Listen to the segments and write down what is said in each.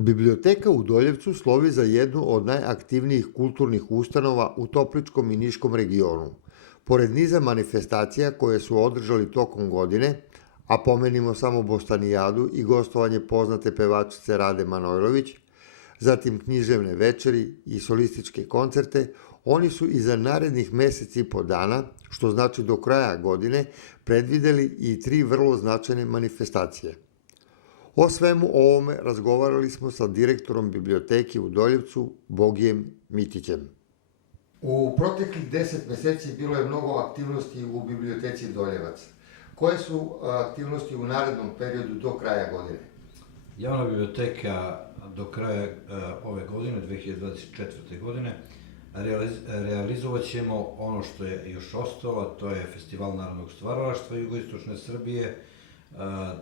Biblioteka u Doljevcu slovi za jednu od najaktivnijih kulturnih ustanova u Topličkom i Niškom regionu. Pored niza manifestacija koje su održali tokom godine, a pomenimo samo Bostanijadu i gostovanje poznate pevačice Rade Manojlović, zatim književne večeri i solističke koncerte, oni su i za narednih mesec i po dana, što znači do kraja godine, predvideli i 3 vrlo značajne manifestacije. O svemu ovome razgovarali smo sa direktorom biblioteke u Doljevcu, Bogijem Mitićem. U proteklih 10 meseci bilo je mnogo aktivnosti u biblioteci Doljevac. Koje su aktivnosti u narednom periodu do kraja godine? Javna biblioteka do kraja ove godine, 2024. godine, realizovat ćemo ono što je još ostalo, to je Festival narodnog stvaralaštva Jugoistočne Srbije,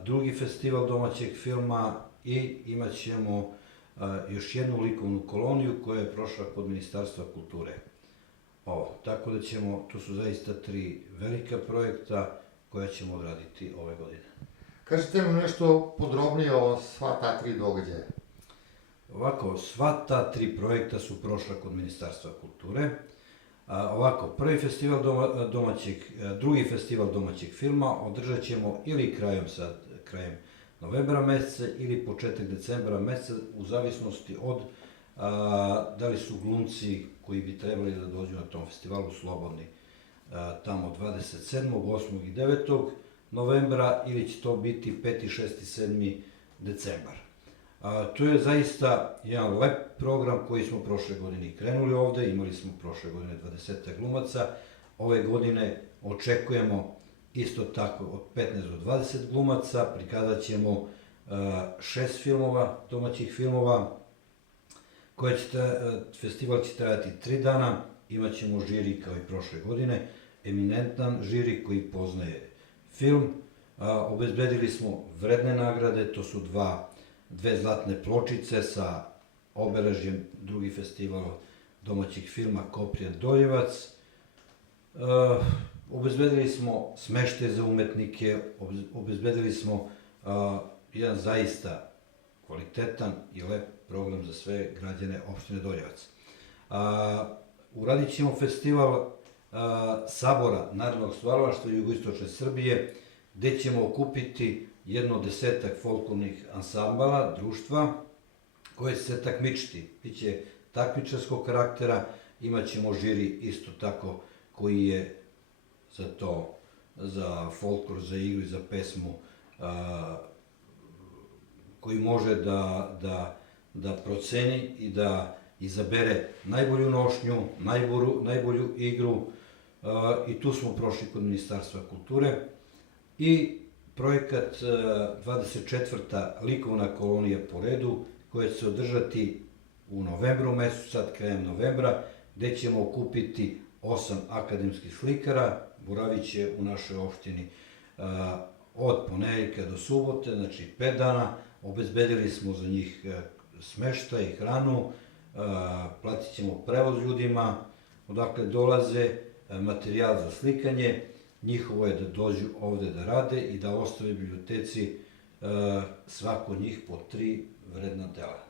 drugi festival domaćeg filma i imat ćemo još jednu likovnu koloniju koja je prošla kod Ministarstva kulture. Tako da to su zaista 3 velika projekta koja ćemo odraditi ove godine. Kažete nam nešto podrobnije o sva ta 3 događaja. Ovako, sva ta 3 projekta su prošla kod Ministarstva kulture. Drugi festival domaćeg filma održat ćemo ili krajem novembra meseca ili početak decembra meseca, u zavisnosti od da li su glumci koji bi trebali da dođu na tom festivalu slobodni tamo 27., 8. i 9. novembra ili će to biti 5., 6. i 7. decembar. To je zaista jedan lep program koji smo prošle godine krenuli ovde, imali smo prošle godine 20 glumaca, ove godine očekujemo isto tako od 15 do 20 glumaca, prikazat ćemo 6 filmova, domaćih filmova, festival će trajati 3 dana, imat ćemo žiri kao i prošle godine, eminentan žiri koji poznaje film, obezbedili smo vredne nagrade, to su 2 zlatne pločice sa obeležjem drugi festival domaćih filma Koprija Doljevac. Obezbedili smo smeštaj za umetnike, obezbedili smo jedan zaista kvalitetan i lep program za sve građane opštine Doljevac. Uradit ćemo festival Sabora narodnog stvaralaštva Jugoistočne Srbije, gde ćemo okupiti jedno 10-ak folklornih ansambala, društva, koje će se takmičiti. Biće takmičarskog karaktera, imat ćemo žiri isto tako koji je za to, za folklor, za igru i za pesmu, koji može da proceni i da izabere najbolju nošnju, najbolju igru, i tu smo prošli kod Ministarstva kulture. I projekat 24. likovna kolonija po redu, koja će se održati u novembru mesecu, sad krajem novembra, gde ćemo okupiti 8 akademskih slikara, boravit će u našoj opštini od ponedeljka do subote, znači 5 dana, obezbedili smo za njih smeštaj i hranu, platit ćemo prevoz ljudima, odakle dolaze, materijal za slikanje. Njihovo je da dođu ovde da rade i da ostave biblioteci svako od njih po 3 vredna dela.